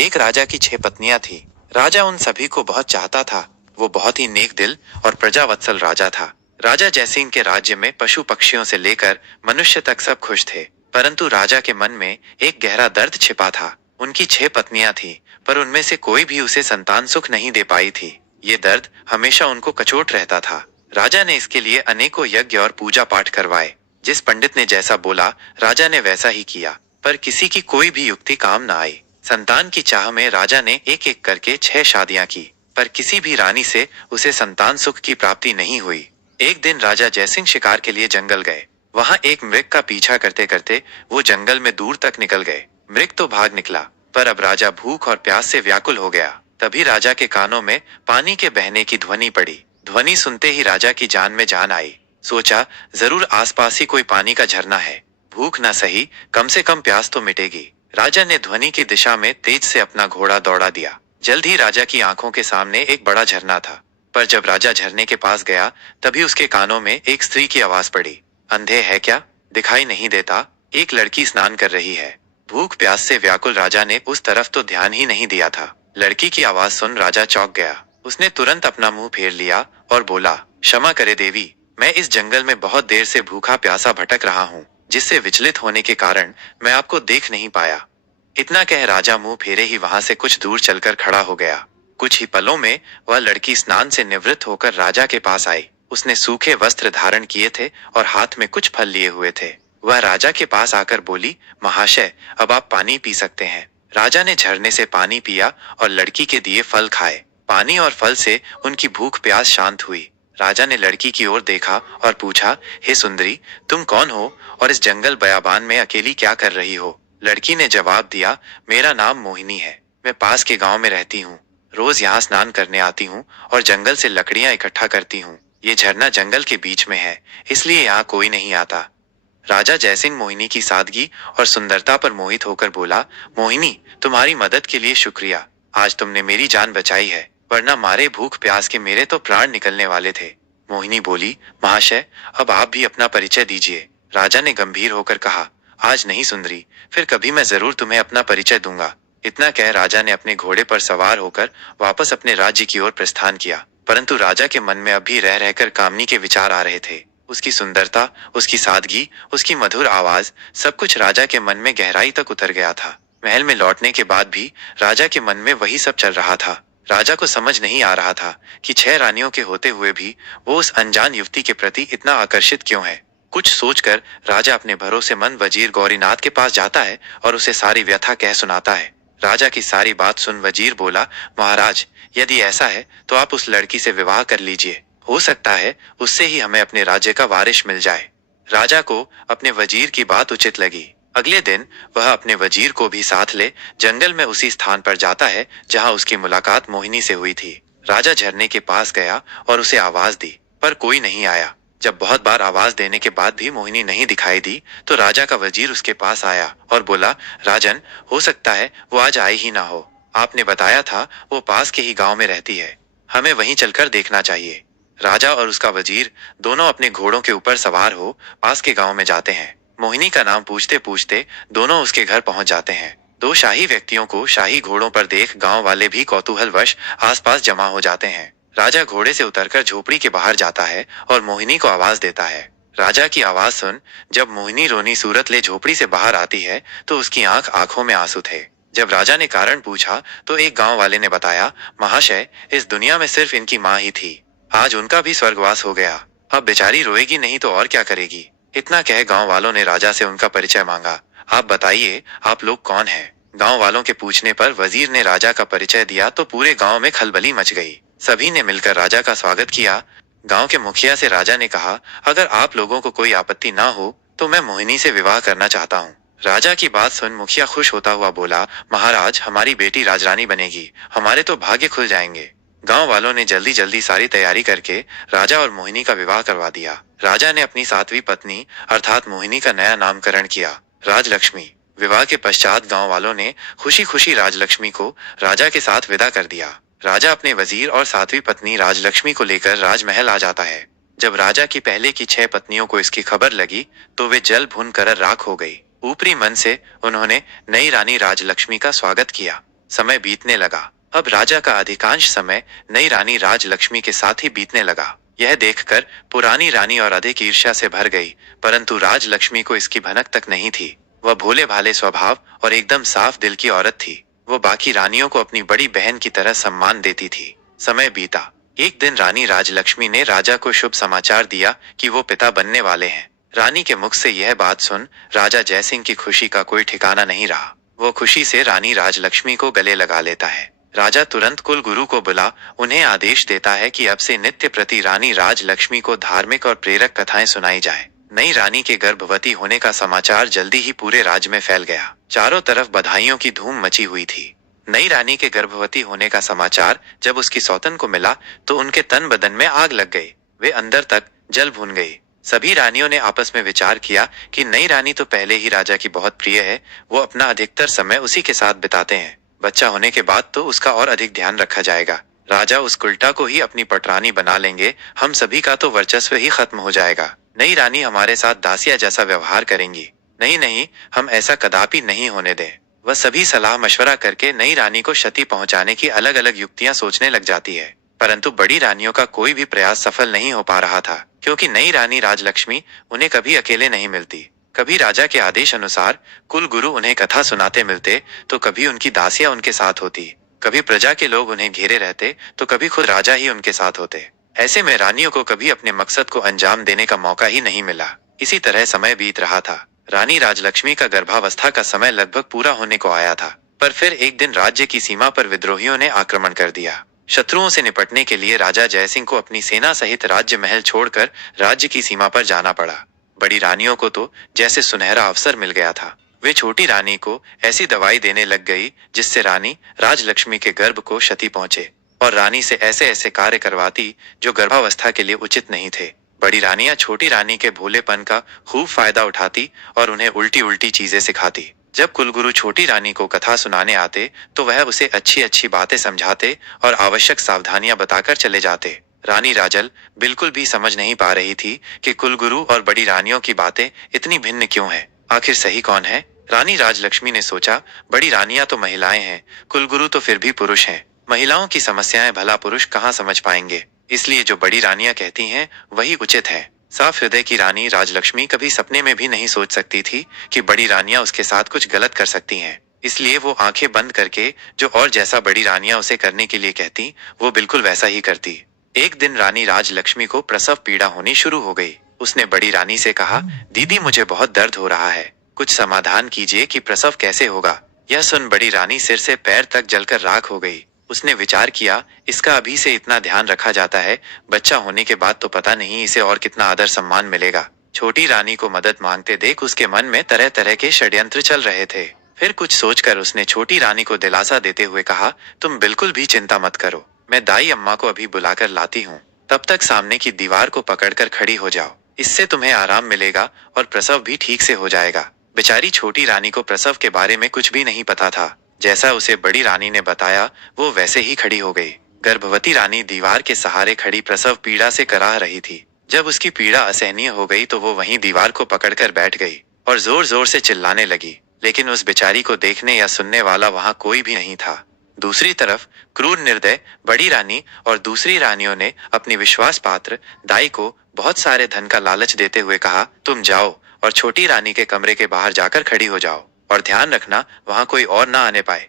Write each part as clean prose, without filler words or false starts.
एक राजा की 6 पत्नियां थी। राजा उन सभी को बहुत चाहता था। वो बहुत ही नेक दिल और प्रजावत्सल राजा था। राजा जयसिंह के राज्य में पशु पक्षियों से लेकर मनुष्य तक सब खुश थे। परंतु राजा के मन में एक गहरा दर्द छिपा था। उनकी 6 पत्नियां थी, पर उनमें से कोई भी उसे संतान सुख नहीं दे पाई थी। ये दर्द हमेशा उनको कचोट रहता था। राजा ने इसके लिए अनेकों यज्ञ और पूजा पाठ करवाए। जिस पंडित ने जैसा बोला, राजा ने वैसा ही किया, पर किसी की कोई भी युक्ति काम न आई। संतान की चाह में राजा ने एक एक करके 6 शादियां की, पर किसी भी रानी से उसे संतान सुख की प्राप्ति नहीं हुई। एक दिन राजा जयसिंह शिकार के लिए जंगल गए। वहां एक मृग का पीछा करते करते वो जंगल में दूर तक निकल गए। मृग तो भाग निकला, पर अब राजा भूख और प्यास से व्याकुल हो गया। तभी राजा के कानों में पानी के बहने की ध्वनि पड़ी। ध्वनि सुनते ही राजा की जान में जान आई। सोचा, जरूर आसपास ही कोई पानी का झरना है। भूख ना सही, कम से कम प्यास तो मिटेगी। राजा ने ध्वनि की दिशा में तेज से अपना घोड़ा दौड़ा दिया। जल्द ही राजा की आंखों के सामने एक बड़ा झरना था। पर जब राजा झरने के पास गया, तभी उसके कानों में एक स्त्री की आवाज पड़ी। अंधे है क्या? दिखाई नहीं देता? एक लड़की स्नान कर रही है। भूख प्यास से व्याकुल राजा ने उस तरफ तो ध्यान ही नहीं दिया था। लड़की की आवाज सुन राजा चौंक गया। उसने तुरंत अपना मुंह फेर लिया और बोला, क्षमा करे देवी, मैं इस जंगल में बहुत देर से भूखा प्यासा भटक रहा हूँ, जिससे विचलित होने के कारण मैं आपको देख नहीं पाया। इतना कह राजा मुंह फेरे ही वहां से कुछ दूर चलकर खड़ा हो गया। कुछ ही पलों में वह लड़की स्नान से निवृत्त होकर राजा के पास आई। उसने सूखे वस्त्र धारण किए थे और हाथ में कुछ फल लिए हुए थे। वह राजा के पास आकर बोली, महाशय, अब आप पानी पी सकते हैं। राजा ने झरने से पानी पिया और लड़की के दिए फल खाए। पानी और फल से उनकी भूख प्यास शांत हुई। राजा ने लड़की की ओर देखा और पूछा, हे सुंदरी, तुम कौन हो और इस जंगल बयाबान में अकेली क्या कर रही हो? लड़की ने जवाब दिया, मेरा नाम मोहिनी है। मैं पास के गांव में रहती हूँ। रोज यहाँ स्नान करने आती हूँ और जंगल से लकड़ियां इकट्ठा करती हूँ। ये झरना जंगल के बीच में है, इसलिए यहाँ कोई नहीं आता। राजा जयसिंह मोहिनी की सादगी और सुंदरता पर मोहित होकर बोला, मोहिनी, तुम्हारी मदद के लिए शुक्रिया। आज तुमने मेरी जान बचाई है, वरना मारे भूख प्यास के मेरे तो प्राण निकलने वाले थे। मोहिनी बोली, महाशय, अब आप भी अपना परिचय दीजिए। राजा ने गंभीर होकर कहा, आज नहीं सुंदरी, फिर कभी मैं जरूर तुम्हें अपना परिचय दूंगा। इतना कह राजा ने अपने घोड़े पर सवार होकर वापस अपने राज्य की ओर प्रस्थान किया। परंतु राजा के मन में अभी रह रहकर कामनी के विचार आ रहे थे। उसकी सुंदरता, उसकी सादगी, उसकी मधुर आवाज, सब कुछ राजा के मन में गहराई तक उतर गया था। महल में लौटने के बाद भी राजा के मन में वही सब चल रहा था। राजा को समझ नहीं आ रहा था कि 6 रानियों के होते हुए भी वो उस अनजान युवती के प्रति इतना आकर्षित क्यों है। कुछ सोचकर राजा अपने भरोसेमंद वजीर गौरीनाथ के पास जाता है और उसे सारी व्यथा कह सुनाता है। राजा की सारी बात सुन वजीर बोला, महाराज, यदि ऐसा है तो आप उस लड़की से विवाह कर लीजिए। हो सकता है उससे ही हमें अपने राज्य का वारिस मिल जाए। राजा को अपने वजीर की बात उचित लगी। अगले दिन वह अपने वजीर को भी साथ ले जंगल में उसी स्थान पर जाता है जहां उसकी मुलाकात मोहिनी से हुई थी। राजा झरने के पास गया और उसे आवाज दी, पर कोई नहीं आया। जब बहुत बार आवाज देने के बाद भी मोहिनी नहीं दिखाई दी, तो राजा का वजीर उसके पास आया और बोला, राजन, हो सकता है वो आज आई ही ना हो। आपने बताया था वो पास के ही गांव में रहती है। हमें वहीं चलकर देखना चाहिए। राजा और उसका वजीर दोनों अपने घोड़ों के ऊपर सवार हो पास के गांव में जाते हैं। मोहिनी का नाम पूछते पूछते दोनों उसके घर पहुंच जाते हैं। 2 शाही व्यक्तियों को शाही घोड़ों पर देख गांव वाले भी कौतूहलवश आसपास जमा हो जाते हैं। राजा घोड़े से उतरकर झोपड़ी के बाहर जाता है और मोहिनी को आवाज देता है। राजा की आवाज सुन जब मोहिनी रोनी सूरत ले झोपड़ी से बाहर आती है, तो उसकी आंखों में आंसू थे। जब राजा ने कारण पूछा, तो एक गांव वाले ने बताया, महाशय, इस दुनिया में सिर्फ इनकी माँ ही थी। आज उनका भी स्वर्गवास हो गया। अब बेचारी रोएगी नहीं तो और क्या करेगी। इतना कह गांव वालों ने राजा से उनका परिचय मांगा। आप बताइए, आप लोग कौन हैं? गांव वालों के पूछने पर वजीर ने राजा का परिचय दिया तो पूरे गांव में खलबली मच गई। सभी ने मिलकर राजा का स्वागत किया। गांव के मुखिया से राजा ने कहा, अगर आप लोगों को कोई आपत्ति ना हो तो मैं मोहिनी से विवाह करना चाहता हूँ। राजा की बात सुन मुखिया खुश होता हुआ बोला, महाराज, हमारी बेटी राजरानी बनेगी, हमारे तो भाग्य खुल जाएंगे। गांव वालों ने जल्दी जल्दी सारी तैयारी करके राजा और मोहिनी का विवाह करवा दिया। राजा ने अपनी 7वीं पत्नी अर्थात मोहिनी का नया नामकरण किया, राजलक्ष्मी। विवाह के पश्चात गांव वालों ने खुशी खुशी राजलक्ष्मी को राजा के साथ विदा कर दिया। राजा अपने वजीर और 7वीं पत्नी राजलक्ष्मी को लेकर राजमहल आ जाता है। जब राजा की पहले की 6 पत्नियों को इसकी खबर लगी तो वे जल भुन कर राख हो गई। ऊपरी मन से उन्होंने नई रानी राजलक्ष्मी का स्वागत किया। समय बीतने लगा। अब राजा का अधिकांश समय नई रानी राजलक्ष्मी के साथ ही बीतने लगा। यह देखकर पुरानी रानी और अधिक ईर्ष्या से भर गई, परंतु राजलक्ष्मी को इसकी भनक तक नहीं थी। वह भोले भाले स्वभाव और एकदम साफ दिल की औरत थी। वो बाकी रानियों को अपनी बड़ी बहन की तरह सम्मान देती थी। समय बीता। एक दिन रानी राजलक्ष्मी ने राजा को शुभ समाचार दिया कि वो पिता बनने वाले हैं। रानी के मुख से यह बात सुन राजा जयसिंह की खुशी का कोई ठिकाना नहीं रहा। वो खुशी से रानी राजलक्ष्मी को गले लगा लेता है। राजा तुरंत कुलगुरु को बुला उन्हें आदेश देता है कि अब से नित्य प्रति रानी राजलक्ष्मी को धार्मिक और प्रेरक कथाएं सुनाई जाए। नई रानी के गर्भवती होने का समाचार जल्दी ही पूरे राज्य में फैल गया। चारों तरफ बधाइयों की धूम मची हुई थी। नई रानी के गर्भवती होने का समाचार जब उसकी सौतन को मिला तो उनके तन बदन में आग लग गई। वे अंदर तक जल भून गई। सभी रानियों ने आपस में विचार किया कि नई रानी तो पहले ही राजा की बहुत प्रिय है, वो अपना अधिकतर समय उसी के साथ बिताते हैं। बच्चा होने के बाद तो उसका और अधिक ध्यान रखा जाएगा। राजा उस कुल्टा को ही अपनी पटरानी बना लेंगे, हम सभी का तो वर्चस्व ही खत्म हो जाएगा। नई रानी हमारे साथ दासिया जैसा व्यवहार करेंगी। नहीं नहीं, हम ऐसा कदापि नहीं होने दें। वह सभी सलाह मशवरा करके नई रानी को क्षति पहुंचाने की अलग अलग युक्तियां सोचने लग जाती है, परंतु बड़ी रानियों का कोई भी प्रयास सफल नहीं हो पा रहा था, क्योंकि नई रानी राजलक्ष्मी उन्हें कभी अकेले नहीं मिलती। कभी राजा के आदेश अनुसार कुलगुरु उन्हें कथा सुनाते मिलते, तो कभी उनकी दासियां उनके साथ होती। कभी प्रजा के लोग उन्हें घेरे रहते, तो कभी खुद राजा ही उनके साथ होते। ऐसे में रानियों को कभी अपने मकसद को अंजाम देने का मौका ही नहीं मिला। इसी तरह समय बीत रहा था। रानी राजलक्ष्मी का गर्भावस्था का समय लगभग पूरा होने को आया था, पर फिर एक दिन राज्य की सीमा पर विद्रोहियों ने आक्रमण कर दिया। शत्रुओं से निपटने के लिए राजा जयसिंह को अपनी सेना सहित राज्य महल छोड़कर राज्य की सीमा पर जाना पड़ा। बड़ी रानियों को तो जैसे सुनहरा अवसर मिल गया था। वे छोटी रानी को ऐसी दवाई देने लग गई जिससे रानी राजलक्ष्मी के गर्भ को क्षति पहुंचे, और रानी से ऐसे ऐसे कार्य करवाती जो गर्भावस्था के लिए उचित नहीं थे। बड़ी रानियां छोटी रानी के भोलेपन का खूब फायदा उठाती और उन्हें उल्टी उल्टी चीजें सिखाती। जब कुलगुरु छोटी रानी को कथा सुनाने आते तो वह उसे अच्छी अच्छी बातें समझाते और आवश्यक सावधानियां बताकर चले जाते। रानी राजल बिल्कुल भी समझ नहीं पा रही थी कि कुलगुरु और बड़ी रानियों की बातें इतनी भिन्न क्यों हैं। आखिर सही कौन है? रानी राजलक्ष्मी ने सोचा, बड़ी रानियां तो महिलाएं हैं, कुलगुरु तो फिर भी पुरुष हैं। महिलाओं की समस्याएं भला पुरुष कहाँ समझ पाएंगे, इसलिए जो बड़ी रानियां कहती हैं वही उचित है। साफ हृदय की रानी राजलक्ष्मी कभी सपने में भी नहीं सोच सकती थी कि बड़ी रानियां उसके साथ कुछ गलत कर सकती हैं। इसलिए वो आंखें बंद करके जो और जैसा बड़ी रानियां उसे करने के लिए कहती वो बिल्कुल वैसा ही करती। एक दिन रानी राजलक्ष्मी को प्रसव पीड़ा होनी शुरू हो गई। उसने बड़ी रानी से कहा, दीदी मुझे बहुत दर्द हो रहा है, कुछ समाधान कीजिए कि प्रसव कैसे होगा। यह सुन बड़ी रानी सिर से पैर तक जलकर राख हो गई। उसने विचार किया, इसका अभी से इतना ध्यान रखा जाता है, बच्चा होने के बाद तो पता नहीं इसे और कितना आदर सम्मान मिलेगा। छोटी रानी को मदद मांगते देख उसके मन में तरह तरह के षड्यंत्र चल रहे थे। फिर कुछ सोचकर उसने छोटी रानी को दिलासा देते हुए कहा, तुम बिल्कुल भी चिंता मत करो, मैं दाई अम्मा को अभी बुलाकर लाती हूँ। तब तक सामने की दीवार को पकड़कर खड़ी हो जाओ, इससे तुम्हें आराम मिलेगा और प्रसव भी ठीक से हो जाएगा। बेचारी छोटी रानी को प्रसव के बारे में कुछ भी नहीं पता था। जैसा उसे बड़ी रानी ने बताया वो वैसे ही खड़ी हो गई। गर्भवती रानी दीवार के सहारे खड़ी प्रसव पीड़ा से कराह रही थी। जब उसकी पीड़ा असहनीय हो गई तो वो वहीं दीवार को पकड़कर बैठ गई और जोर जोर से चिल्लाने लगी, लेकिन उस बेचारी को देखने या सुनने वाला वहां कोई भी नहीं था। दूसरी तरफ क्रूर निर्दय बड़ी रानी और दूसरी रानियों ने अपनी विश्वास पात्र दाई को बहुत सारे धन का लालच देते हुए कहा, तुम जाओ और छोटी रानी के कमरे के बाहर जाकर खड़ी हो जाओ और ध्यान रखना वहां कोई और ना आने पाए।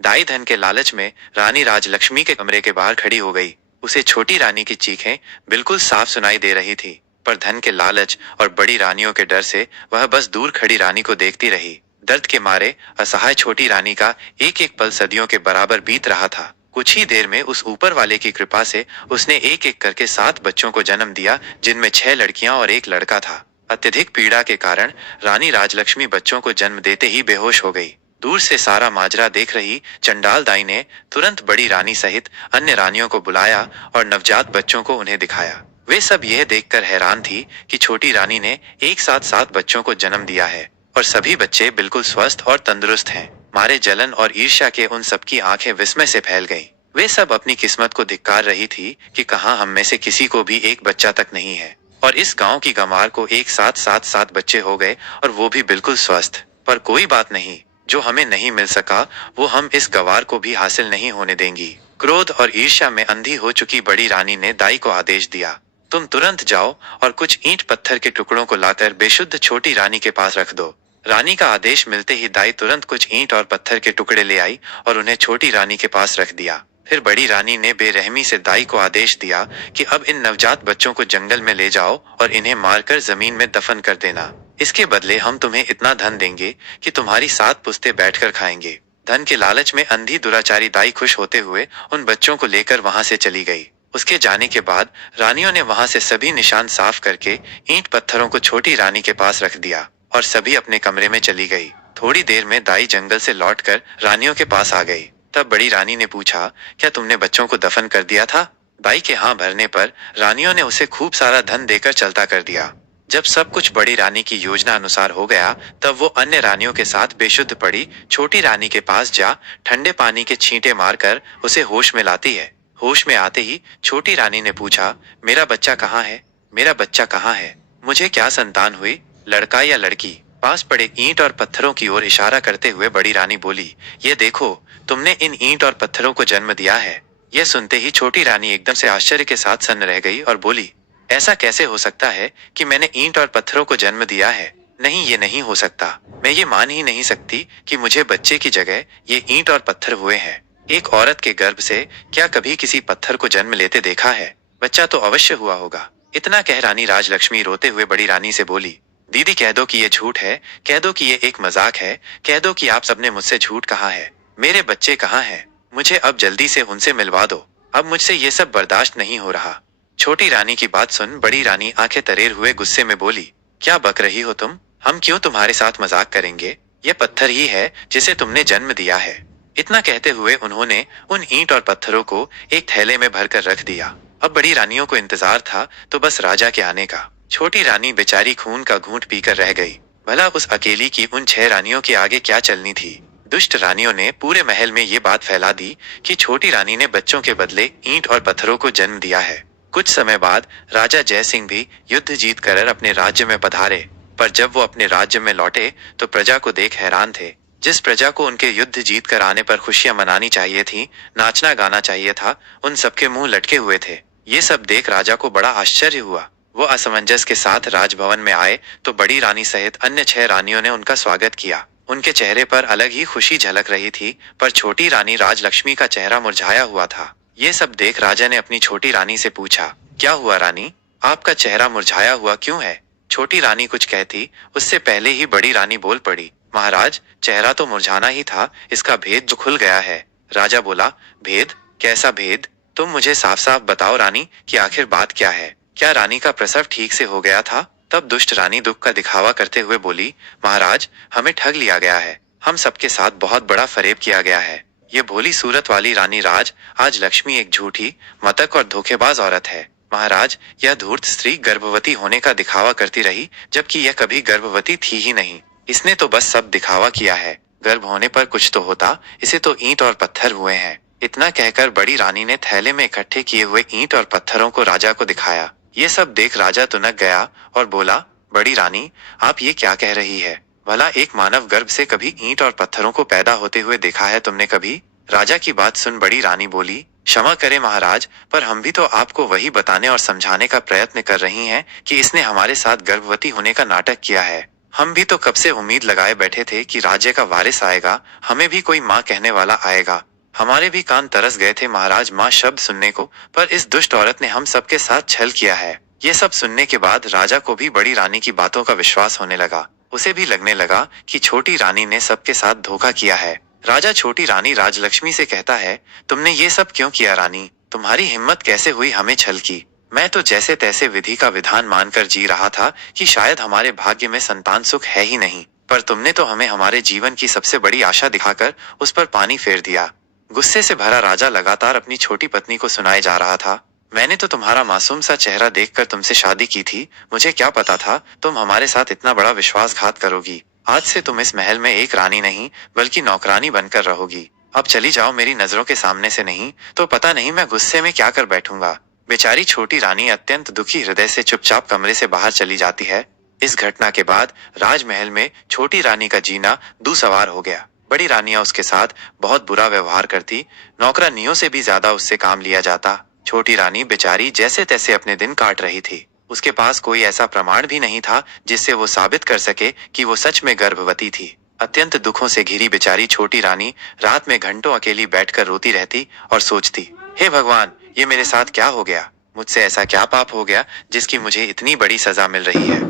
दाई धन के लालच में रानी राजलक्ष्मी के कमरे के बाहर खड़ी हो गई। उसे छोटी रानी की चीखें बिल्कुल साफ सुनाई दे रही थी, पर धन के लालच और बड़ी रानियों के डर से वह बस दूर खड़ी रानी को देखती रही। दर्द के मारे असहाय छोटी रानी का एक एक पल सदियों के बराबर बीत रहा था। कुछ ही देर में उस ऊपर वाले की कृपा से उसने एक एक करके 7 बच्चों को जन्म दिया, जिनमें 6 लड़कियां और 1 लड़का था। अत्यधिक पीड़ा के कारण रानी राजलक्ष्मी बच्चों को जन्म देते ही बेहोश हो गई। दूर से सारा माजरा देख रही चंडाल दाई ने तुरंत बड़ी रानी सहित अन्य रानियों को बुलाया और नवजात बच्चों को उन्हें दिखाया। वे सब यह देखकर हैरान थी कि छोटी रानी ने एक साथ 7 बच्चों को जन्म दिया है और सभी बच्चे बिल्कुल स्वस्थ और तंदुरुस्त हैं। मारे जलन और ईर्ष्या के उन सबकी आंखें विस्मय से फैल गईं। वे सब अपनी किस्मत को धिक्कार रही थी कि कहां हम में से किसी को भी एक बच्चा तक नहीं है, और इस गांव की गंवार को एक साथ 7 बच्चे हो गए और वो भी बिल्कुल स्वस्थ। पर कोई बात नहीं, जो हमें नहीं मिल सका वो हम इस गवार को भी हासिल नहीं होने देंगी। क्रोध और ईर्ष्या में अंधी हो चुकी बड़ी रानी ने दाई को आदेश दिया, तुम तुरंत जाओ और कुछ ईंट पत्थर के टुकड़ों को लाकर बेशुद्ध छोटी रानी के पास रख दो। रानी का आदेश मिलते ही दाई तुरंत कुछ ईंट और पत्थर के टुकड़े ले आई और उन्हें छोटी रानी के पास रख दिया। फिर बड़ी रानी ने बेरहमी से दाई को आदेश दिया कि अब इन नवजात बच्चों को जंगल में ले जाओ और इन्हें मारकर जमीन में दफन कर देना। इसके बदले हम तुम्हें इतना धन देंगे कि तुम्हारी 7 पुश्ते बैठकर खाएंगे। धन के लालच में अंधी दुराचारी दाई खुश होते हुए उन बच्चों को लेकर वहां से चली गई। उसके जाने के बाद रानियों ने वहां से सभी निशान साफ करके ईंट पत्थरों को छोटी रानी के पास रख दिया और सभी अपने कमरे में चली गई। थोड़ी देर में दाई जंगल से लौटकर रानियों के पास आ गई। तब बड़ी रानी ने पूछा, क्या तुमने बच्चों को दफन कर दिया था? दाई के हाँ भरने पर रानियों ने उसे खूब सारा धन देकर चलता कर दिया। जब सब कुछ बड़ी रानी की योजना अनुसार हो गया तब वो अन्य रानियों के साथ बेशुद्ध पड़ी छोटी रानी के पास जा ठंडे पानी के छींटे मारकर उसे होश में लाती है। होश में आते ही छोटी रानी ने पूछा, मेरा बच्चा कहाँ है? मेरा बच्चा कहाँ है? मुझे क्या संतान हुई, लड़का या लड़की? पास पड़े ईंट और पत्थरों की ओर इशारा करते हुए बड़ी रानी बोली, ये देखो, तुमने इन ईंट और पत्थरों को जन्म दिया है। यह सुनते ही छोटी रानी एकदम से आश्चर्य के साथ सन्न रह गई और बोली, ऐसा कैसे हो सकता है कि मैंने ईंट और पत्थरों को जन्म दिया है? नहीं, ये नहीं हो सकता। मैं ये मान ही नहीं सकती कि मुझे बच्चे की जगह ये ईंट और पत्थर हुए हैं। एक औरत के गर्भ से क्या कभी किसी पत्थर को जन्म लेते देखा है? बच्चा तो अवश्य हुआ होगा। इतना कह रानी राजलक्ष्मी रोते हुए बड़ी रानी से बोली, दीदी कह दो कि ये झूठ है, कह दो कि ये एक मजाक है, कह दो कि आप सबने मुझसे झूठ कहा है। मेरे बच्चे कहाँ हैं? मुझे अब जल्दी से उनसे मिलवा दो। अब मुझसे ये सब बर्दाश्त नहीं हो रहा। छोटी रानी की बात सुन बड़ी रानी आंखें तरेर हुए गुस्से में बोली, क्या बक रही हो तुम? हम क्यों तुम्हारे साथ मजाक करेंगे? ये पत्थर ही है जिसे तुमने जन्म दिया है। इतना कहते हुए उन्होंने उन ईंट और पत्थरों को एक थैले में भरकर रख दिया। अब बड़ी रानियों को इंतजार था तो बस राजा के आने का। छोटी रानी बेचारी खून का घूंट पीकर रह गई। भला उस अकेली की उन 6 रानियों के आगे क्या चलनी थी? दुष्ट रानियों ने पूरे महल में ये बात फैला दी कि छोटी रानी ने बच्चों के बदले ईंट और पत्थरों को जन्म दिया है। कुछ समय बाद राजा जयसिंह भी युद्ध जीत कर अपने राज्य में पधारे, पर जब वो अपने राज्य में लौटे तो प्रजा को देख हैरान थे। जिस प्रजा को उनके युद्ध जीत कर आने पर खुशियां मनानी चाहिए थी, नाचना गाना चाहिए था, उन सबके मुंह लटके हुए थे। ये सब देख राजा को बड़ा आश्चर्य हुआ। वो असमंजस के साथ राजभवन में आए तो बड़ी रानी सहित अन्य 6 रानियों ने उनका स्वागत किया। उनके चेहरे पर अलग ही खुशी झलक रही थी, पर छोटी रानी राजलक्ष्मी का चेहरा मुरझाया हुआ था। ये सब देख राजा ने अपनी छोटी रानी से पूछा, क्या हुआ रानी, आपका चेहरा मुरझाया हुआ क्यों है? छोटी रानी कुछ कहती उससे पहले ही बड़ी रानी बोल पड़ी, महाराज, चेहरा तो मुरझाना ही था, इसका भेद जो खुल गया है। राजा बोला, भेद? कैसा भेद? तुम मुझे साफ साफ बताओ रानी कि आखिर बात क्या है। क्या रानी का प्रसव ठीक से हो गया था? तब दुष्ट रानी दुख का दिखावा करते हुए बोली, महाराज, हमें ठग लिया गया है। हम सबके साथ बहुत बड़ा फरेब किया गया है। ये भोली सूरत वाली रानी आज लक्ष्मी एक झूठी, मतक और धोखेबाज औरत है। महाराज, यह धूर्त स्त्री गर्भवती होने का दिखावा करती रही, जबकि यह कभी गर्भवती थी ही नहीं। इसने तो बस सब दिखावा किया है। गर्भ होने पर कुछ तो होता, इसे तो ईंट और पत्थर हुए हैं। इतना कहकर बड़ी रानी ने थैले में इकट्ठे किए हुए ईंट और पत्थरों को राजा को दिखाया। ये सब देख राजा तुनक गया और बोला, बड़ी रानी, आप ये क्या कह रही है? भला एक मानव गर्भ से कभी ईंट और पत्थरों को पैदा होते हुए देखा है तुमने कभी? राजा की बात सुन बड़ी रानी बोली, क्षमा करें महाराज, पर हम भी तो आपको वही बताने और समझाने का प्रयत्न कर रही हैं कि इसने हमारे साथ गर्भवती होने का नाटक किया है। हम भी तो कब से उम्मीद लगाए बैठे थे कि राज्य का वारिस आएगा, हमें भी कोई माँ कहने वाला आएगा। हमारे भी कान तरस गए थे महाराज माँ शब्द सुनने को, पर इस दुष्ट औरत ने हम सबके साथ छल किया है। ये सब सुनने के बाद राजा को भी बड़ी रानी की बातों का विश्वास होने लगा। उसे भी लगने लगा कि छोटी रानी ने सबके साथ धोखा किया है। राजा छोटी रानी राजलक्ष्मी से कहता है, तुमने ये सब क्यों किया रानी? तुम्हारी हिम्मत कैसे हुई हमें छल की? मैं तो जैसे तैसे विधि का विधान मानकर जी रहा था कि शायद हमारे भाग्य में संतान सुख है ही नहीं, पर तुमने तो हमें हमारे जीवन की सबसे बड़ी आशा दिखाकर उस पर पानी फेर दिया। गुस्से से भरा राजा लगातार अपनी छोटी पत्नी को सुनाए जा रहा था, मैंने तो तुम्हारा मासूम सा चेहरा देखकर तुमसे शादी की थी। मुझे क्या पता था तुम हमारे साथ इतना बड़ा विश्वासघात करोगी। आज से तुम इस महल में एक रानी नहीं बल्कि नौकरानी बनकर रहोगी। अब चली जाओ मेरी नजरों के सामने से, नहीं तो पता नहीं मैं गुस्से में क्या कर बैठूंगा। बेचारी छोटी रानी अत्यंत दुखी हृदय से चुपचाप कमरे से बाहर चली जाती है। इस घटना के बाद राजमहल में छोटी रानी का जीना दूसवार हो गया। बड़ी रानियां उसके साथ बहुत बुरा व्यवहार करती, नौकरानियों से भी ज्यादा उससे काम लिया जाता। छोटी रानी बेचारी जैसे तैसे अपने दिन काट रही थी। उसके पास कोई ऐसा प्रमाण भी नहीं था जिससे वो साबित कर सके कि वो सच में गर्भवती थी। अत्यंत दुखों से घिरी बेचारी छोटी रानी रात में घंटों अकेली बैठकर रोती रहती और सोचती, हे भगवान, ये मेरे साथ क्या हो गया? मुझसे ऐसा क्या पाप हो गया जिसकी मुझे इतनी बड़ी सजा मिल रही है?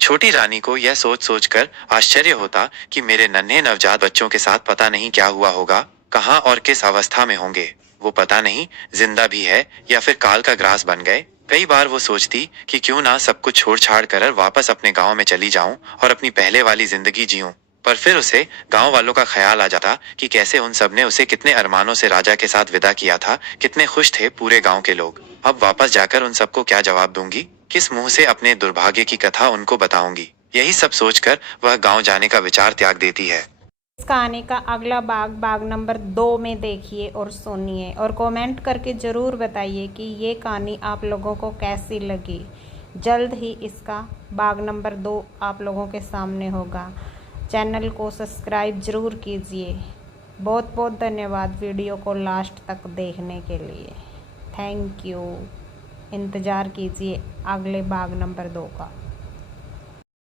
छोटी रानी को यह सोच सोच कर आश्चर्य होता कि मेरे नन्हे नवजात बच्चों के साथ पता नहीं क्या हुआ होगा, कहाँ और किस अवस्था में होंगे। वो पता नहीं जिंदा भी है या फिर काल का ग्रास बन गए। कई बार वो सोचती कि क्यों ना सब कुछ छोड़ छाड़ कर वापस अपने गांव में चली जाऊं और अपनी पहले वाली जिंदगी जीऊं। पर फिर उसे गांव वालों का ख्याल आ जाता कि कैसे उन सब ने उसे कितने अरमानों से राजा के साथ विदा किया था, कितने खुश थे पूरे गांव के लोग। अब वापस जाकर उन सबको क्या जवाब दूंगी, किस मुंह से अपने दुर्भाग्य की कथा उनको बताऊंगी। यही सब सोचकर वह गांव जाने का विचार त्याग देती है। इस कहानी का अगला भाग भाग नंबर 2 में देखिए और सुनिए और कमेंट करके ज़रूर बताइए कि ये कहानी आप लोगों को कैसी लगी। जल्द ही इसका भाग नंबर 2 आप लोगों के सामने होगा। चैनल को सब्सक्राइब ज़रूर कीजिए। बहुत बहुत धन्यवाद वीडियो को लास्ट तक देखने के लिए। Thank you. इंतज़ार कीजिए अगले भाग नंबर 2 का।